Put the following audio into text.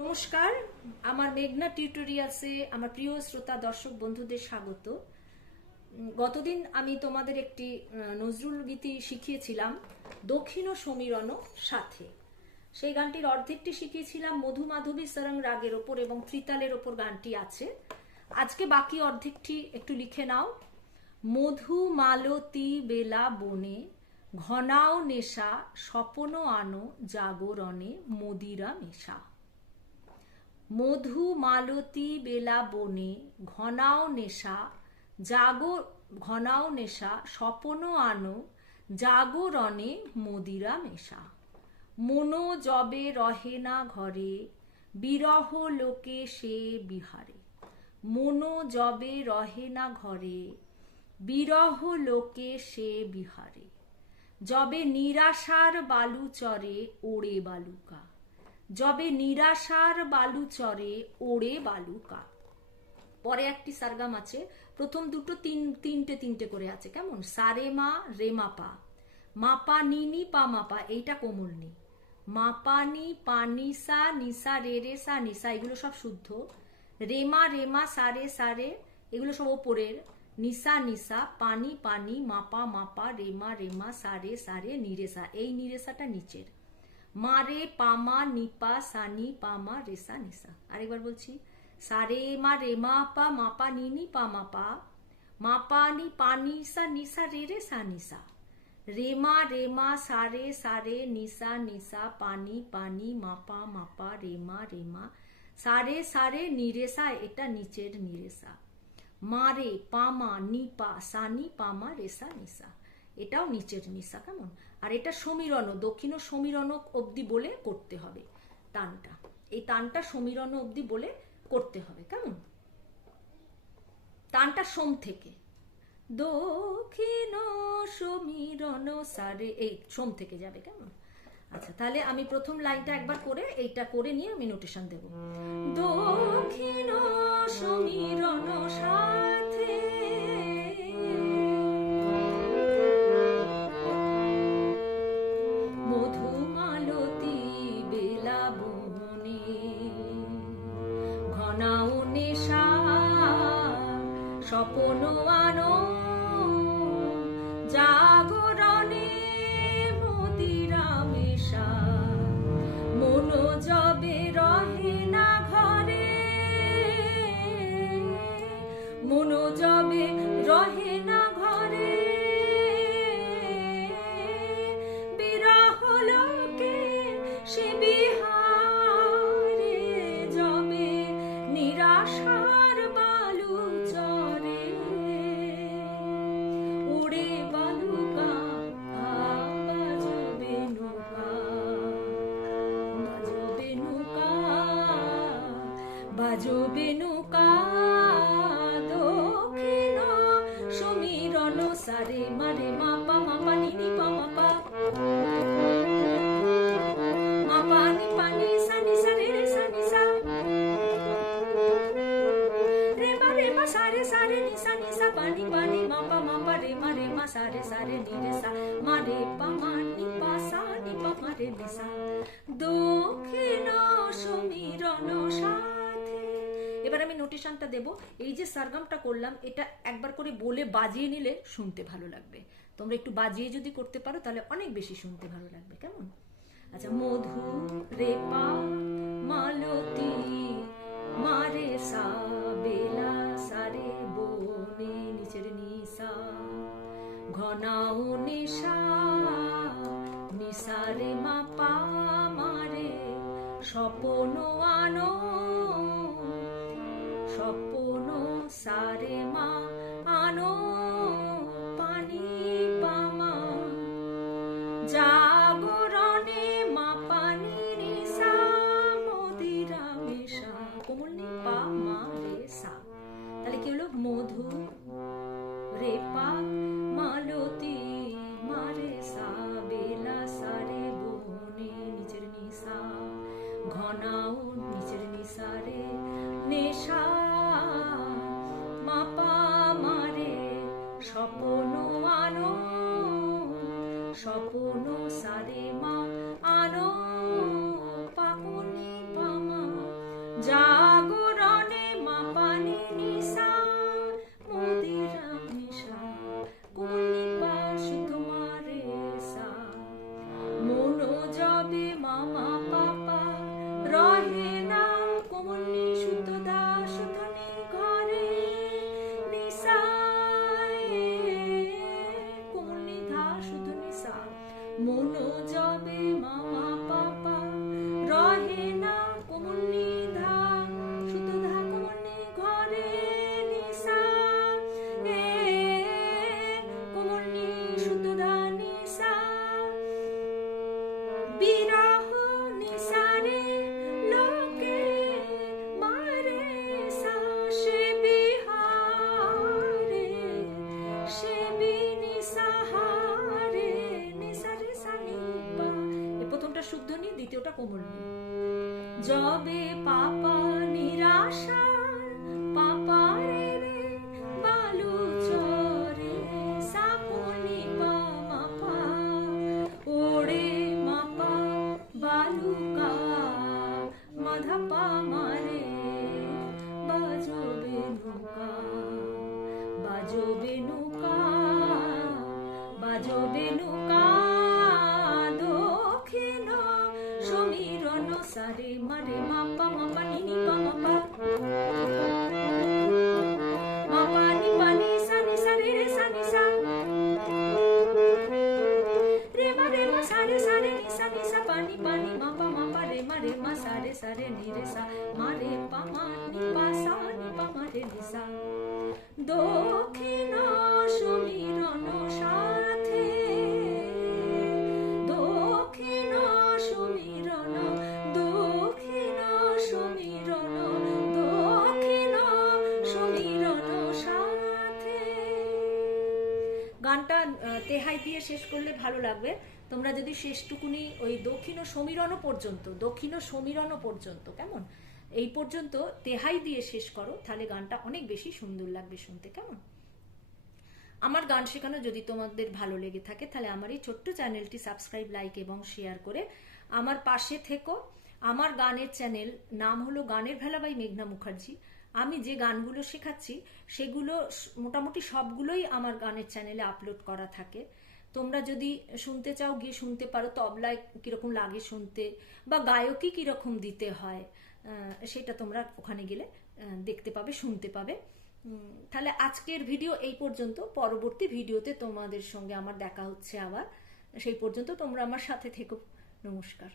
নমস্কার, আমার মেঘনা টিউটোরিয়ালসে আমার প্রিয় শ্রোতা, দর্শক, বন্ধুদের স্বাগত। গতদিন আমি তোমাদের একটি নজরুল গীতি শিখিয়েছিলাম, দক্ষিণ সমীরণ সাথে। সেই গানটির অর্ধেকটি শিখিয়েছিলাম মধু মাধবী সরং রাগের ওপর এবং ত্রিতালের ওপর গানটি আছে। আজকে বাকি অর্ধেকটি একটু লিখে নাও। মধু মালতী বেলা বনে, ঘনাও নেশা, স্বপন আনো জাগরণে মদিরা মেশা মধু মালতী বেলা বনে ঘনাও নেশা, জাগো, ঘনাও নেশা, স্বপন আনো জাগরণে মদিরা মেশা। মনো জবে রহে না ঘরে, বিরহ লোকে সে বিহারে। মনো জবে রহে না ঘরে, বিরহ লোকে সে বিহারে। যবে নিরাশার বালু চরে, ওড়ে বালুকা। যবে নিরাশার বালু চরে ওড়ে বালুকা পরে একটি সারগাম আছে, প্রথম দুটো তিন, তিনটে তিনটে করে আছে। কেমন? সারে মা, রে মাপা মাপা নিনি পা মাপা এইটা কোমল নি। মাপানি পানি সা নিসা রে রে, সা নিসা এগুলো সব শুদ্ধ। রেমা রেমা সারে সারে এগুলো সব ওপরের। নিসা নিসা পানি পানি মাপা মাপা রেমা রেমা সারে সারে নিরেসা এই নিরেসাটা নিচের। মারে পামা নিপা সানি পামা রেসা নিসা। আরেকবার বলছি, সারে মা রে মা পা মাপা নিনি পা মাপা মাপা নি পানি সা নিসা রে রে সা নিসা। রেমা রেমা সারে সারে নিসা নিসা পানি পানি মাপা মাপা রেমা রেমা সারে সারে নিরেসা এটা নিচের নিরেসা মারে পামা নিপা সানি পামা রেসা নিসা। এটাও নিচের নিসা কেমন? আর এটা সমীরণ দক্ষিণ সমীরণ অবধি বলে করতে হবে টানটা এই টানটা সমীরণ অবধি বলে করতে হবে, কেমন? টানটা সোম থেকে। দক্ষিণ সমীরণ সারে, এই সোম থেকে যাবে, কেমন? আচ্ছা তাহলে আমি প্রথম লাইনটা একবার করে, এইটা করে নিয়ে আমি নোটেশন দেব। দক্ষিণ সমীরণ সাথে বাজবে নৌকা দক্ষিণ সমীরণ সারে, মারে মাপা মাপা নিনি পা, মাপা। মাপা নি পানি সানি সারে রে সানি সা রে মা রে মা সারে সারে নি সা নি সা পানি পানি মাপা মাপা, রে মা রে মা সারে সারে নি, রে, সা। মা, রে পা, মা, নি পা, সা, নি পা, মা, রে, নি সা। দক্ষিণ নোটেশনটা দেব। এই যে সারগামটা করলাম, এটা একবার করে বলে বাজিয়ে নিলে শুনতে ভালো লাগবে। তোমরা একটু বাজিয়ে যদি করতে পারো, তাহলে অনেক বেশি শুনতে ভালো লাগবে। কেমন? আচ্ছা মধু, রেপা, মালতী, মারে সা, বেলা, সারে, বনে, নিচের নিসা, ঘনাও নিশা, নিসারে মা পা মারে, স্বপন আনো স্বপন সারে মা ঘনাও নিজের নিসারে নেশা। মাপা মারে স্বপ্ন আনো স্বপ্ন সারে মা। জবে পাপা নিরাশা sa re ma re ma pa ma pa ni ni pa ma pa. Ma pa ni pa ni sa ni sa re re sa ni sa. Re ma re ma sa re sa re ni sa ni sa pa ni pa ni ma pa ma pa re ma re ma sa re sa re ni re sa. Ma re pa ma ni pa sa ni pa ma re ni sa. Do ki na তেহাই দিয়ে শেষ করলে ভালো লাগবে। তোমরা যদি শেষটুকুনি ওই দক্ষিণ সমীরণ পর্যন্ত, দক্ষিণ সমীরণ পর্যন্ত, কেমন? এই পর্যন্ত তেহাই দিয়ে শেষ করো, তাহলে গানটা অনেক বেশি সুন্দর লাগবে শুনতে, কেমন? আমার গান শেখানো যদি তোমাদের ভালো লেগে থাকে, তাহলে আমার এই ছোট্ট চ্যানেলটি সাবস্ক্রাইব, লাইক এবং শেয়ার করে আমার পাশে থেকো। আমার গানের চ্যানেল নাম হলো গানের ভেলা বাই মেঘনা মুখার্জি। আমি যে গানগুলো শেখাচ্ছি, সেগুলো মোটামুটি সবগুলোই আমার গানের চ্যানেলে আপলোড করা থাকে। তোমরা যদি শুনতে চাও, গিয়ে শুনতে পারো, তবলায় কীরকম লাগে শুনতে বা গায়কই কীরকম দিতে হয় সেটা তোমরা ওখানে গেলে দেখতে পাবে, শুনতে পাবে। তাহলে আজকের ভিডিও এই পর্যন্ত। পরবর্তী ভিডিওতে তোমাদের সঙ্গে আমার দেখা হচ্ছে আবার। সেই পর্যন্ত তোমরা আমার সাথে থেকো। নমস্কার।